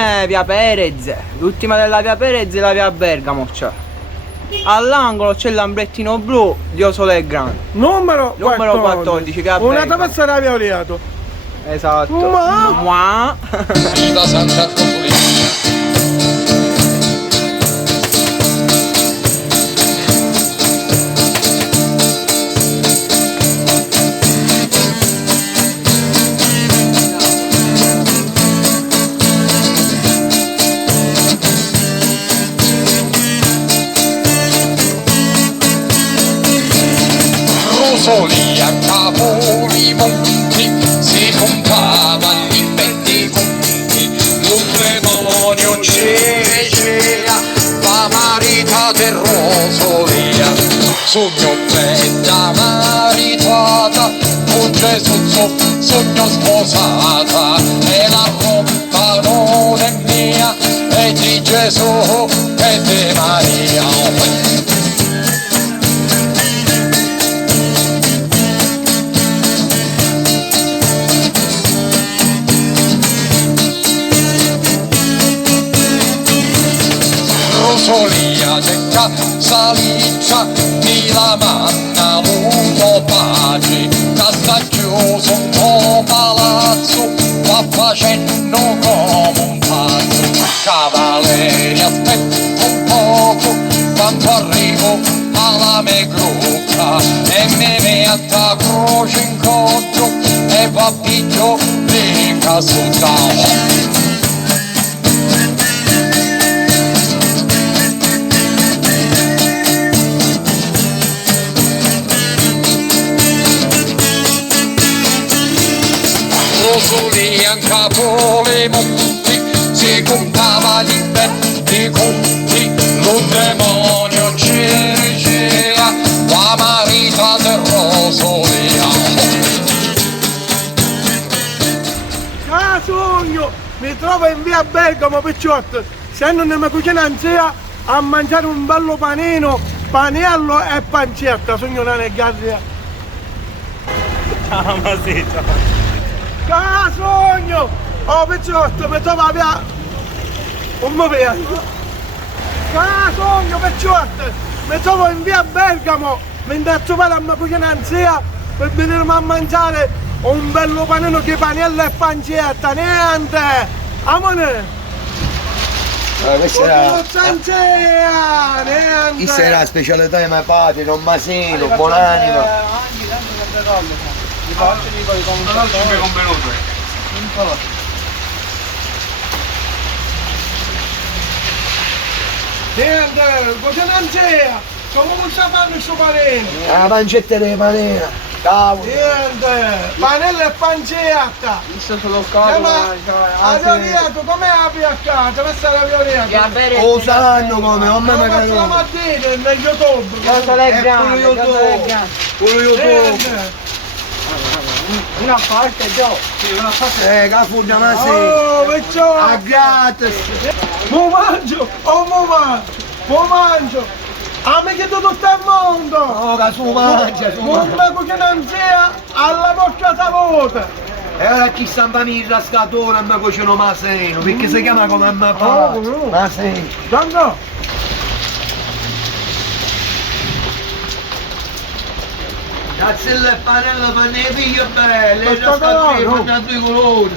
direzione via Perez, l'ultima della via Perez è la via Bergamo, cioè. All'angolo c'è l'ambrettino blu di Osole Grande. Numero 14, via una Bergamo. tapassara via Oliato. Esatto. Ma Viva Santa Rosolina. Rosolì a Capoli Monti si contava gli betti conti, un demonio c'era, la maritata e Rosolia, sogno bella maritata, con Gesù sogno sposata, e la roba non è mia, è di Gesù e di Maria. Rosolia secca saliccia di la manna avuto pace, da sta chiuso un po' palazzo, va facendo come un pazzo. Cavalieri aspetta un poco, quando arrivo alla mia gruppa e mi metto a croce in coggio e va piglio di casutao. Rosolì a Capoli Monti si contava gli betti conti, lo demonio c'era, la maritata e Rosolia. Sogno, mi trovo in via Bergamo Picciotto, se non mi cucina ansia a mangiare un bello panino, paniello e pancetta, sogno una negaria. Ciao, ma sì, ciao. Sogno! Oh Picciotto, mi trovo a via... un mo' piano. Sogno Picciotto, mi trovo in via Bergamo, mi andrò a trovare a mia cucina ansia per venirmi a mangiare un bello panino di paniello e pancetta, niente! Amone! Questa era Niente! la specialità di mio padre, Don Masino, buonanima. Niente, cosa non c'è? Come non sa fare il suo panino? La pancetta di panina, cavolo. Niente, panello e pancetta! Visto solo Ma cosa, la Violiato, com'è la piaccata? Questa è la Violiato! Lo sanno come, non me Ma ne faccio la cago. mattina nel YouTube! Osole Grande, Osole Grande. Quello io dopo. Niente! Una parte, Gio. Che furna ma sì. Oh, perciò! A gratis. Mo mangio! Oh, mo mangio! A me che tutto il mondo! Oh, che su mangia, su Non mangia. me che non sia alla vostra salute! E ora chi sta in rascatore e mi cucino Masino, perché si chiama come mio padre. Masino. Tanto! Cazzillo e panello fanno i figli belli, le Questo rascature colore. fanno a due colori.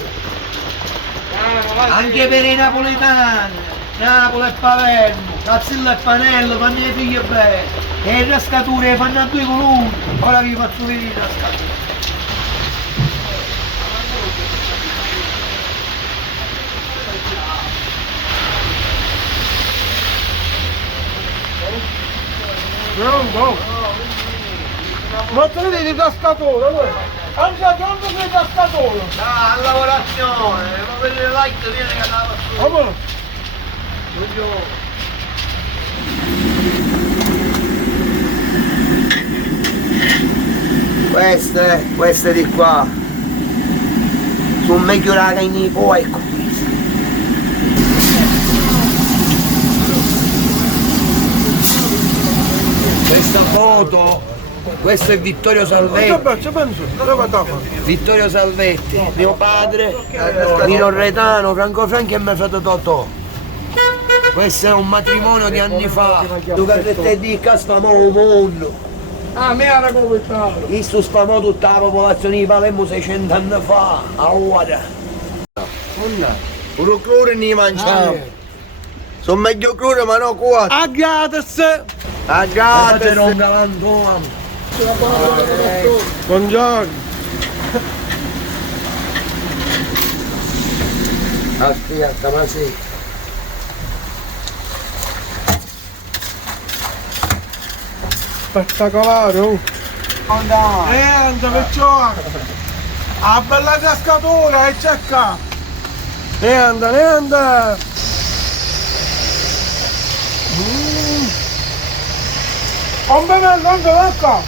Anche per i napoletani, Napoli e Palermo, Cazzillo e Panello fanno i figli belli, e le rascature fanno a due colori. Ora vi faccio vedere le rascature. Pronto? Ma te ne vedi il tascatore, anche a pronto sei tascatore! Ah, a lavorazione, ma per le light viene che la faccio. Amore! Queste di qua sono meglio raga in poi. Questa foto Questo è Vittorio Salvetti. Ci penso, dove sta? Vittorio Salvetti, mio padre, Nino Retano, Franco Franchi e mio fratello Totò. Questo è un matrimonio di anni fa. Tu che te dica sfamò il mondo. Ah, mi era come stava. Questo sfamò tutta la popolazione di Palermo 600 anni fa. A ora. Pure cloro ne mangiamo. Sono meglio cloro ma no qua. A gratis. A gratis. Non galantuomo. Buongiorno. Aspetta, ma sì. Spettacolare, oh. Anda, perciò. A bella cascatura e cerca. Anda, anda. Un bemello anche l'acqua.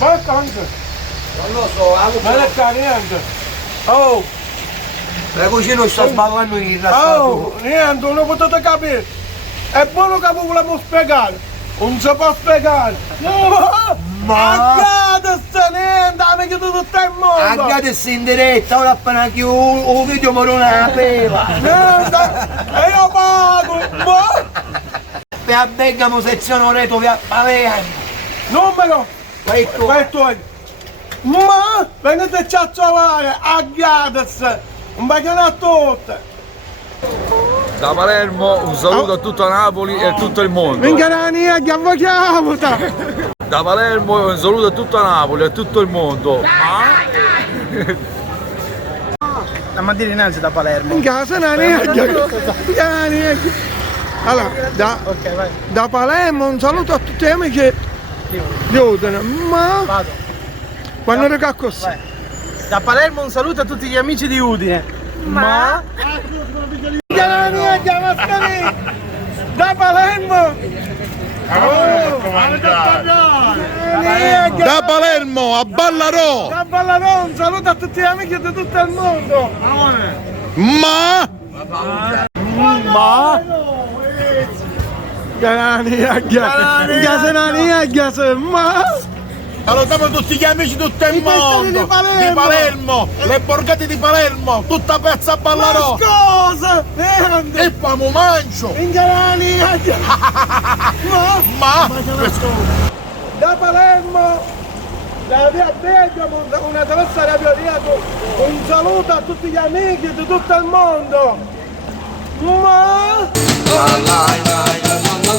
L'acqua anche. Non lo so, Ma l'acqua niente. Oh, la cucina sta sballando il oh, rassato. niente, non potete capire. È buono che vi volevo spiegare. Non si può spiegare. Ma- Aggadesse, niente, ha meglio tutto il mondo. Aggatesi in diretta, ora appena chiudo un video morona la pela. Niente, e io pago. Ma, Per Bergamo sezione Oreto via Palermo. numero. Vai tu. Vai tu. Ma, venite a trovare, aggadesse. Un bacione a tutti. Da Palermo un saluto a tutta Napoli e a tutto il mondo. Minchia la mia, che avvocavo. Da Palermo un saluto a tutta Napoli e a tutto il mondo. La mattina innanzi da Palermo. In casa non è. Allora, da Palermo un saluto a tutti gli amici di Udine, ma Vado. quando regà così. Da Palermo un saluto a tutti gli amici di Udine. Ma La mia chiamascari da Palermo. Da Palermo a Ballarò, Da Ballarò un saluto a tutti gli amici di tutto il mondo. ma salutiamo tutti gli amici di tutto il I paesani mondo, di Palermo. di Palermo, le borgate di Palermo, tutta pezza a Ballarò Cosa? e poi mo mangio, ma Da Palermo, da via Bergamo, una terrazza rabioria, un saluto a tutti gli amici di tutto il mondo. Ma La la la la la